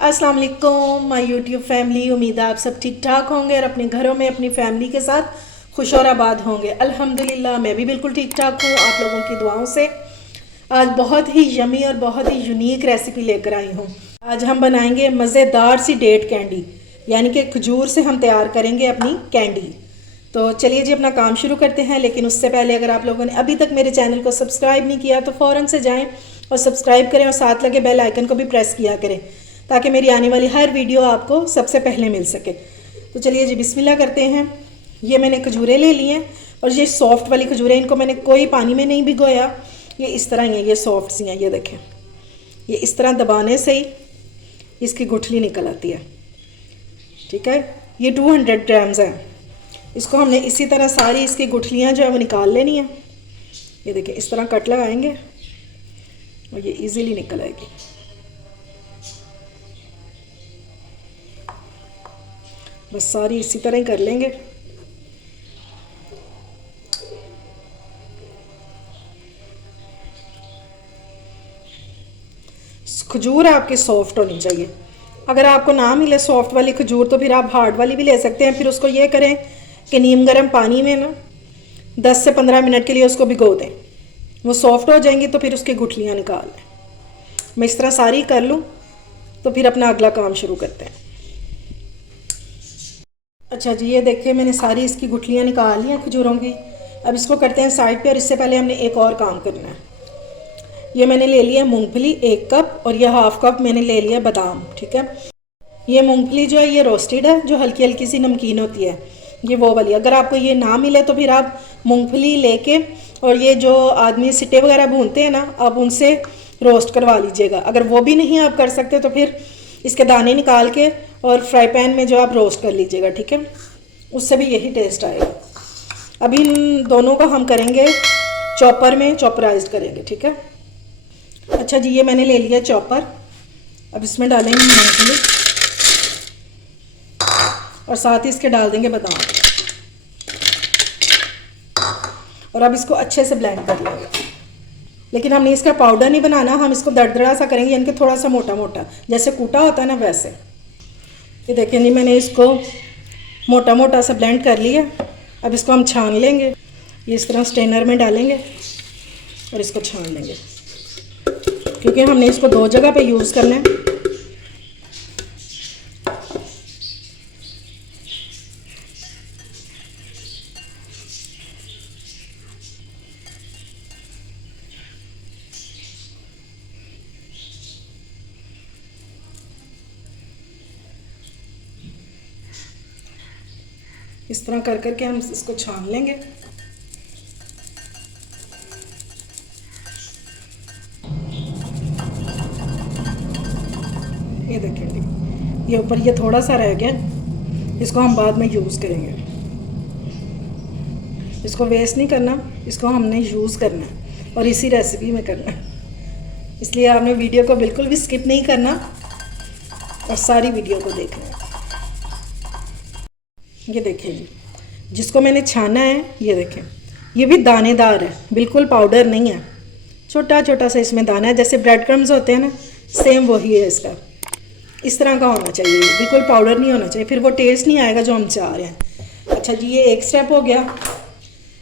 अस्सलाम वालेकुम my YouTube family. उम्मीद है आप सब ठीक ठाक होंगे और अपने घरों में अपनी फैमिली के साथ खुश और आबाद होंगे। अल्हम्दुलिल्लाह मैं भी बिल्कुल ठीक ठाक हूँ आप लोगों की दुआओं से। आज बहुत ही यमी और बहुत ही यूनिक रेसिपी लेकर आई हूँ। आज हम बनाएंगे मज़ेदार सी डेट कैंडी, यानी कि खजूर से हम तैयार करेंगे अपनी कैंडी। तो चलिए जी अपना काम शुरू करते हैं। लेकिन उससे पहले अगर आप लोगों ने अभी तक मेरे चैनल को सब्सक्राइब नहीं किया तो फ़ौरन से जाएं और सब्सक्राइब करें और साथ लगे बेल आइकन को भी प्रेस किया करें ताकि मेरी आने वाली हर वीडियो आपको सबसे पहले मिल सके। तो चलिए जी बिस्मिल्लाह करते हैं। ये मैंने खजूरें ले ली हैं और ये सॉफ्ट वाली खजूरें, इनको मैंने कोई पानी में नहीं भिगोया। ये इस तरह ही हैं, ये सॉफ्ट सी हैं। ये देखें, ये इस तरह दबाने से ही इसकी गुठली निकल आती है। ठीक है, ये 200 ग्राम्स है। इसको हमने इसी तरह सारी इसकी गुठलियाँ जो है वो निकाल लेनी है। ये देखिए इस तरह कट लगाएंगे और ये इजीली निकल आएगी। बस सारी इसी तरह ही कर लेंगे। खजूर आपकी सॉफ्ट होनी चाहिए। अगर आपको ना मिले सॉफ्ट वाली खजूर तो फिर आप हार्ड वाली भी ले सकते हैं। फिर उसको ये करें कि नीम गर्म पानी में ना 10 से 15 मिनट के लिए उसको भिगो दें। वो सॉफ्ट हो जाएंगी तो फिर उसकी गुठलियाँ निकाल लें। मैं इस तरह सारी कर लूँ तो फिर अपना अगला काम शुरू करते हैं। अच्छा जी, ये देखिए मैंने सारी इसकी गुठलियाँ निकाल ली हैं खजूरों की। अब इसको करते हैं साइड पे। और इससे पहले हमने एक और काम करना है। ये मैंने ले लिया मूंगफली 1 कप और यह हाफ कप मैंने ले लिया बादाम। ठीक है, ये मूंगफली जो है ये रोस्टेड है, जो हल्की हल्की सी नमकीन होती है, ये वो वाली। अगर आपको ये ना मिले तो फिर आप मूंगफली लेके और ये जो आदमी सिट्टे वगैरह भूनते हैं ना, आप उनसे रोस्ट करवा लीजिएगा। अगर वो भी नहीं आप कर सकते तो फिर इसके दाने निकाल के और फ्राई पैन में जो आप रोस्ट कर लीजिएगा। ठीक है, उससे भी यही टेस्ट आएगा। अभी इन दोनों को हम करेंगे चॉपर में, चॉपराइज करेंगे। ठीक है, अच्छा जी ये मैंने ले लिया चॉपर। अब इसमें डालेंगे मूंगफली और साथ ही इसके डाल देंगे बादाम। और अब इसको अच्छे से ब्लेंड कर लेंगे। लेकिन हमने इसका पाउडर नहीं बनाना, हम इसको दरदरा सा करेंगे, यानी कि थोड़ा सा मोटा मोटा, जैसे कूटा होता है ना वैसे। ये देखें जी मैंने इसको मोटा मोटा सा ब्लेंड कर लिया। अब इसको हम छान लेंगे। ये इस तरह स्ट्रेनर में डालेंगे और इसको छान लेंगे, क्योंकि हमने इसको 2 जगह पे यूज़ करना है। इस तरह कर करके हम इसको छान लेंगे। ये देखेंगे ये ऊपर ये थोड़ा सा रह गया, इसको हम बाद में यूज़ करेंगे। इसको वेस्ट नहीं करना, इसको हमने यूज़ करना है और इसी रेसिपी में करना है। इसलिए आपने वीडियो को बिल्कुल भी स्किप नहीं करना और सारी वीडियो को देखना है। ये देखें जी, जिसको मैंने छाना है ये देखें, ये भी दानेदार है, बिल्कुल पाउडर नहीं है। छोटा छोटा सा इसमें दाना है, जैसे ब्रेड क्रम्स होते हैं ना, सेम वही है इसका। इस तरह का होना चाहिए, बिल्कुल पाउडर नहीं होना चाहिए, फिर वो टेस्ट नहीं आएगा जो हम चाह रहे हैं। अच्छा जी ये एक स्टेप हो गया।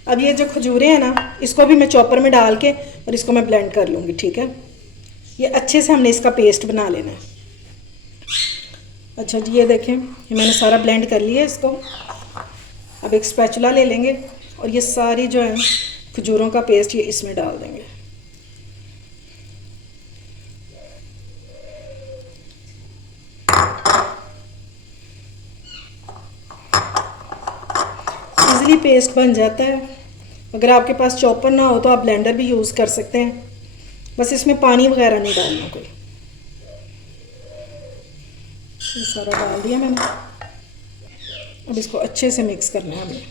अब ये जो खजूरें हैं ना, इसको भी मैं चॉपर में डाल के और इसको मैं ब्लेंड कर लूँगी। ठीक है, ये अच्छे से हमने इसका पेस्ट बना लेना है। अच्छा जी ये देखें, ये मैंने सारा ब्लेंड कर लिया इसको। अब एक स्पैचुला ले लेंगे और ये सारी जो है खजूरों का पेस्ट ये इसमें डाल देंगे। इजीली पेस्ट बन जाता है। अगर आपके पास चॉपर ना हो तो आप ब्लेंडर भी यूज़ कर सकते हैं। बस इसमें पानी वगैरह नहीं डालना कोई। ये सारा डाल दिया मैंने। अब इसको अच्छे से मिक्स करना है हमें।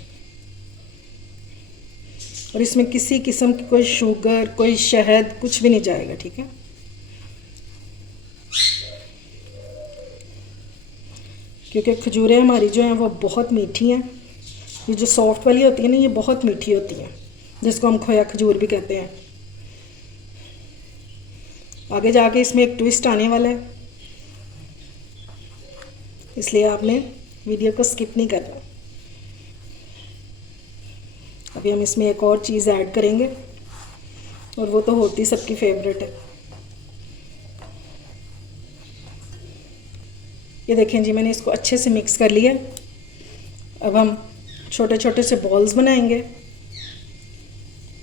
और इसमें किसी किस्म की कोई शुगर, कोई शहद, कुछ भी नहीं जाएगा। ठीक है, क्योंकि खजूरें हमारी जो हैं वो बहुत मीठी हैं। ये जो सॉफ्ट वाली होती है ना, ये बहुत मीठी होती है, जिसको हम खोया खजूर भी कहते हैं। आगे जाके इसमें एक ट्विस्ट आने वाला है। इसलिए आपने वीडियो को स्किप नहीं करना। अभी हम इसमें एक और चीज़ ऐड करेंगे और वो तो होती सबकी फेवरेट है। ये देखें जी, मैंने इसको अच्छे से मिक्स कर लिया। अब हम छोटे छोटे से बॉल्स बनाएंगे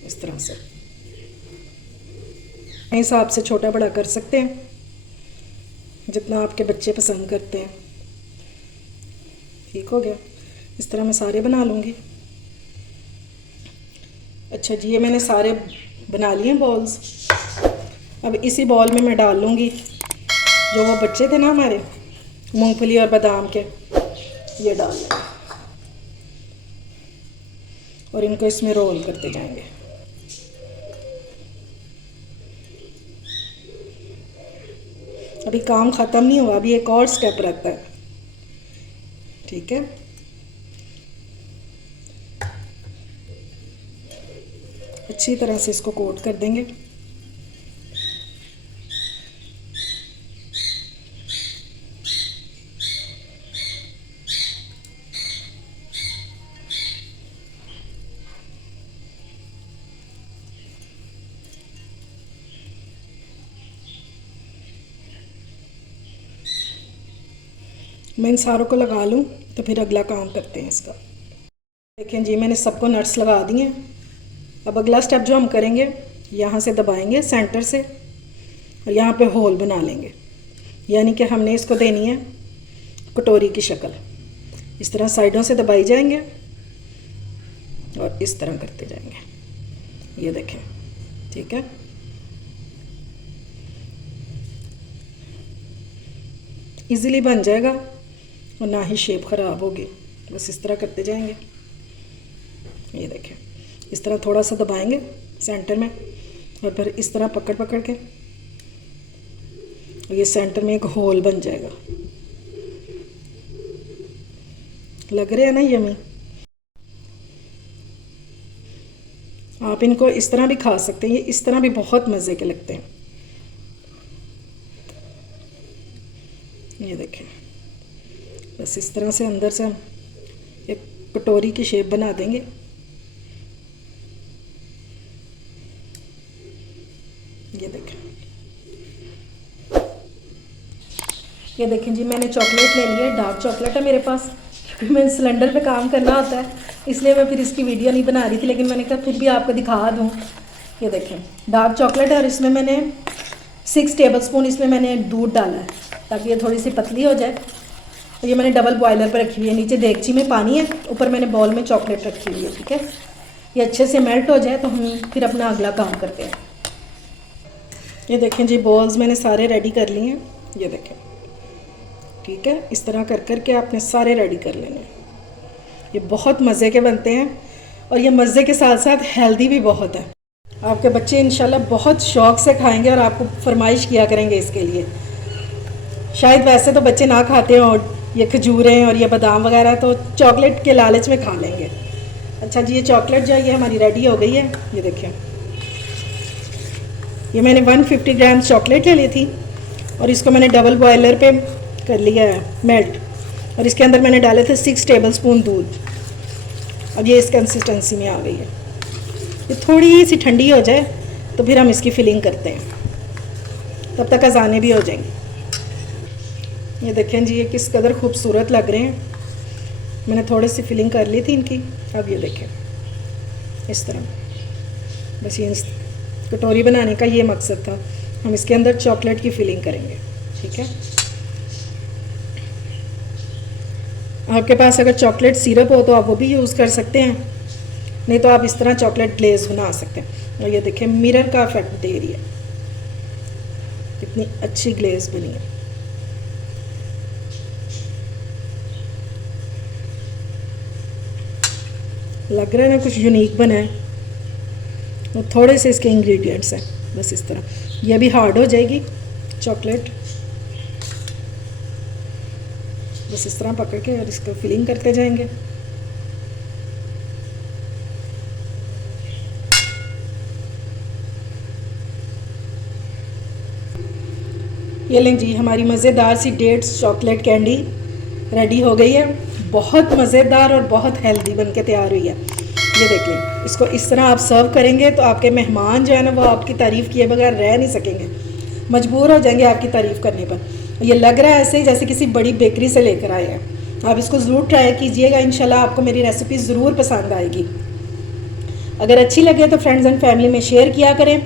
इस तरह से। हिसाब से छोटा बड़ा कर सकते हैं जितना आपके बच्चे पसंद करते हैं। ठीक हो गया। इस तरह मैं सारे बना लूँगी। अच्छा जी, ये मैंने सारे बना लिए बॉल्स। अब इसी बॉल में मैं डाल लूँगी जो वो बच्चे थे ना हमारे, मूंगफली और बादाम के, ये डाल लेंगे और इनको इसमें रोल करते जाएंगे। अभी काम ख़त्म नहीं हुआ, अभी एक और स्टेप रहता है। ठीक है, अच्छी तरह से इसको कोट कर देंगे। मैं इन सारों को लगा लूँ तो फिर अगला काम करते हैं इसका। देखें जी, मैंने सबको नट्स लगा दिए। अब अगला स्टेप जो हम करेंगे, यहाँ से दबाएंगे सेंटर से और यहाँ पे होल बना लेंगे। यानी कि हमने इसको देनी है कटोरी की शक्ल। इस तरह साइडों से दबाई जाएंगे और इस तरह करते जाएंगे। ये देखें, ठीक है। इजीली बन जाएगा और ना ही शेप ख़राब होगी। बस इस तरह करते जाएंगे। ये देखें, इस तरह थोड़ा सा दबाएंगे सेंटर में और फिर इस तरह पकड़ पकड़ के ये सेंटर में एक होल बन जाएगा। लग रहे हैं ना यमी। आप इनको इस तरह भी खा सकते हैं, ये इस तरह भी बहुत मज़े के लगते हैं। ये देखें, बस इस तरह से अंदर से हम एक कटोरी की शेप बना देंगे। ये देखें, ये देखें जी, मैंने चॉकलेट ले लिया। डार्क चॉकलेट है मेरे पास, क्योंकि मैं सिलेंडर पे काम करना होता है, इसलिए मैं फिर इसकी वीडियो नहीं बना रही थी, लेकिन मैंने कहा फिर भी आपको दिखा दूँ। ये देखें, डार्क चॉकलेट है और इसमें मैंने 6 टेबलस्पून इसमें मैंने दूध डाला है ताकि ये थोड़ी सी पतली हो जाए। और ये मैंने डबल बॉयलर पर रखी हुई है। नीचे देगची में पानी है, ऊपर मैंने बॉल में चॉकलेट रखी हुई है। ठीक है, ये अच्छे से मेल्ट हो जाए तो हम फिर अपना अगला काम करते हैं। ये देखें जी, बॉल्स मैंने सारे रेडी कर लिए हैं। ये देखें, ठीक है। इस तरह कर कर के आपने सारे रेडी कर लेने हैं। ये बहुत मज़े के बनते हैं और ये मज़े के साथ साथ हेल्दी भी बहुत है। आपके बच्चे इंशाल्लाह बहुत शौक़ से खाएंगे और आपको फरमाइश किया करेंगे इसके लिए। शायद वैसे तो बच्चे ना खाते हों और ये खजूरें और ये बादाम वगैरह, तो चॉकलेट के लालच में खा लेंगे। अच्छा जी, ये चॉकलेट जो है ये हमारी रेडी हो गई है। ये देखिए, ये मैंने 150 ग्राम चॉकलेट ले ली थी और इसको मैंने डबल बॉयलर पे कर लिया है मेल्ट, और इसके अंदर मैंने डाले थे 6 टेबलस्पून दूध। अब ये इस कंसिस्टेंसी में आ गई है। ये थोड़ी सी ठंडी हो जाए तो फिर हम इसकी फिलिंग करते हैं, तब तक अजाने भी हो जाएंगी। ये देखें जी, ये किस कदर खूबसूरत लग रहे हैं। मैंने थोड़ी सी फिलिंग कर ली थी इनकी। अब ये देखें, इस तरह। बस ये कटोरी बनाने का ये मकसद था, हम इसके अंदर चॉकलेट की फिलिंग करेंगे। ठीक है, आपके पास अगर चॉकलेट सिरप हो तो आप वो भी यूज़ कर सकते हैं, नहीं तो आप इस तरह चॉकलेट ग्लेज बना सकते हैं। और ये देखें, मिरर का इफेक्ट दे रही है, कितनी अच्छी ग्लेज बनी है। लग रहा है ना कुछ यूनिक बना है। और थोड़े से इसके इंग्रेडिएंट्स हैं, बस इस तरह। ये भी हार्ड हो जाएगी चॉकलेट। बस इस तरह पकड़ के और इसको फिलिंग करते जाएंगे। ये लें जी, हमारी मज़ेदार सी डेट्स चॉकलेट कैंडी रेडी हो गई है। बहुत मज़ेदार और बहुत हेल्दी बन के तैयार हुई है। ये देखिए, इसको इस तरह आप सर्व करेंगे तो आपके मेहमान जो है ना वो आपकी तारीफ़ किए बगैर रह नहीं सकेंगे, मजबूर हो जाएंगे आपकी तारीफ़ करने पर। ये लग रहा है ऐसे जैसे किसी बड़ी बेकरी से लेकर आए हैं। आप इसको ज़रूर ट्राई कीजिएगा, इंशाल्लाह आपको मेरी रेसिपी ज़रूर पसंद आएगी। अगर अच्छी लगे तो फ्रेंड्स एंड फैमिली में शेयर किया करें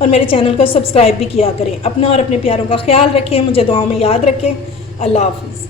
और मेरे चैनल को सब्सक्राइब भी किया करें। अपना और अपने प्यारों का ख्याल रखें, मुझे दुआओं में याद रखें। अल्लाह हाफिज़।